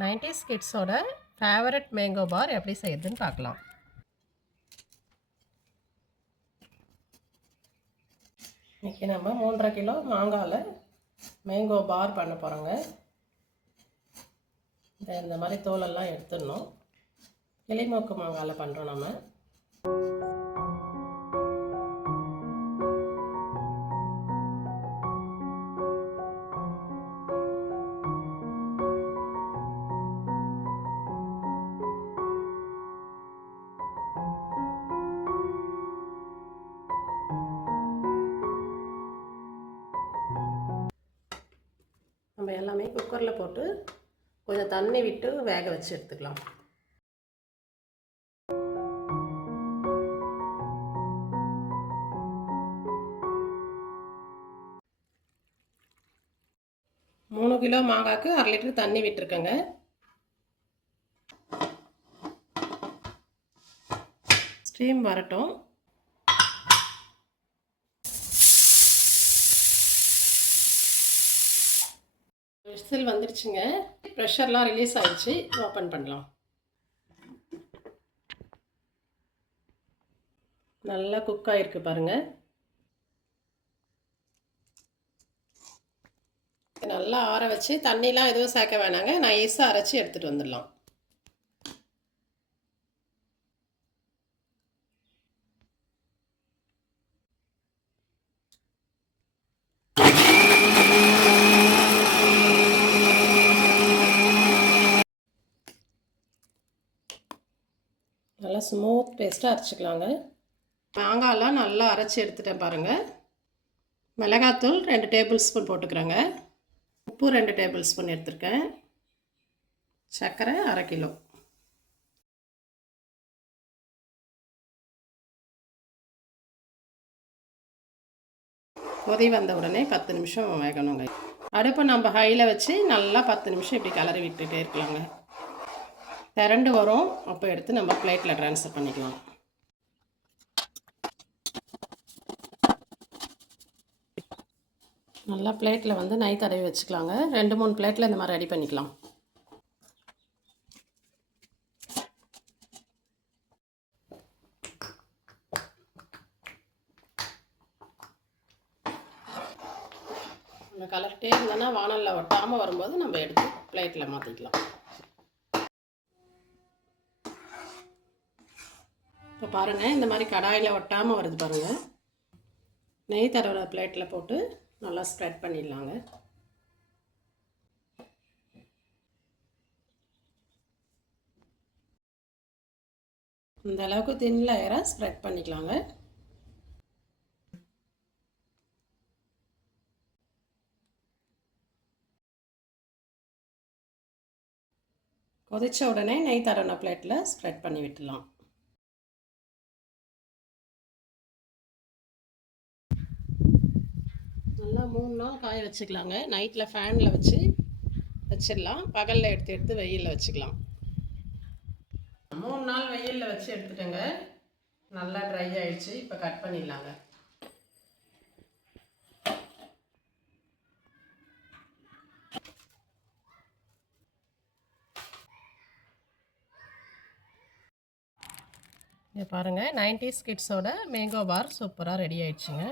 90s கிட்ஸோட favourite mango பார் எப்படி செய்யுதுன்னு பார்க்கலாம். இன்றைக்கி நம்ம 3.5 கிலோ மாங்காயில் மேங்கோ பார் பண்ண போகிறோங்க. இந்த மாதிரி தோலெல்லாம் எடுத்துடணும். கிளிமூக்கு மாங்காயில் பண்ணுறோம் நம்ம. நம்ம எல்லாமே குக்கரில் போட்டு கொஞ்சம் தண்ணி விட்டு வேக வச்சு எடுத்துக்கலாம். மூணு கிலோ மாங்காய்க்கு 1/2 லிட்டர் தண்ணி விட்டுருக்கேங்க. ஸ்டீம் வரட்டும். விசில் வந்துடுச்சுங்க. ப்ரெஷர்லாம் ரிலீஸ் ஆகிடுச்சு. ஓப்பன் பண்ணலாம். நல்லா குக் ஆகிருக்கு பாருங்கள். நல்லா ஆற வச்சு தண்ணிலாம் எதுவும் சேர்க்க வேணாங்க. நைஸாக அரைச்சி எடுத்துகிட்டு வந்துடலாம். நல்லா ஸ்மூத் பேஸ்ட்டாக அரைச்சிக்கலாங்க. மாங்காயெல்லாம் நல்லா அரைச்சி எடுத்துட்டேன் பாருங்கள். மிளகாத்தூள் 2 டேபிள் ஸ்பூன் போட்டுக்கிறேங்க. உப்பு 2 டேபிள் ஸ்பூன் எடுத்துருக்கேன். சர்க்கரை 1/2 கிலோ. கொதி வந்த உடனே 10 நிமிஷம் வேகணுங்க. அடுப்பை நம்ம ஹையில் வச்சு நல்லா 10 நிமிஷம் இப்படி கிளறி விட்டுட்டே இருக்கலாங்க. திரண்டு வரும். அப்போ எடுத்து நம்ம பிளேட்டில் ட்ரான்ஸ்ஃபர் பண்ணிக்கலாம். நல்லா பிளேட்டில் வந்து நெய் தடவி வச்சுக்கலாங்க. 2-3 பிளேட்டில் இந்த மாதிரி ரெடி பண்ணிக்கலாம். நம்ம கலர்ட்டே இருந்தோன்னா வானலில் ஒட்டாமல் வரும்போது நம்ம எடுத்து பிளேட்டில் மாற்றிக்கலாம். இப்போ பாருங்கள், இந்த மாதிரி கடாயில் ஒட்டாமல் வருது பாருங்கள். நெய் தடவை பிளேட்டில் போட்டு நல்லா ஸ்ப்ரெட் பண்ணிடலாங்க. இந்த அளவுக்கு தின் லேயராக ஸ்ப்ரெட் பண்ணிக்கலாங்க. கொதித்த உடனே நெய் தடவை பிளேட்டில் ஸ்ப்ரெட் பண்ணி விட்டுடலாம். நல்லா 3 நாள் காய வச்சுக்கலாங்க. நைட்டில் ஃபேனில் வச்சிடலாம். பகலில் எடுத்து வெயிலில் வச்சுக்கலாம். 3 நாள் வெயிலில் வச்சு எடுத்துட்டேங்க. நல்லா ட்ரை ஆகிடுச்சு. இப்போ கட் பண்ணிடலாங்க. இங்கே பாருங்கள், 90s கிட்ஸோட மேங்கோ பார் சூப்பராக ரெடி ஆகிடுச்சுங்க.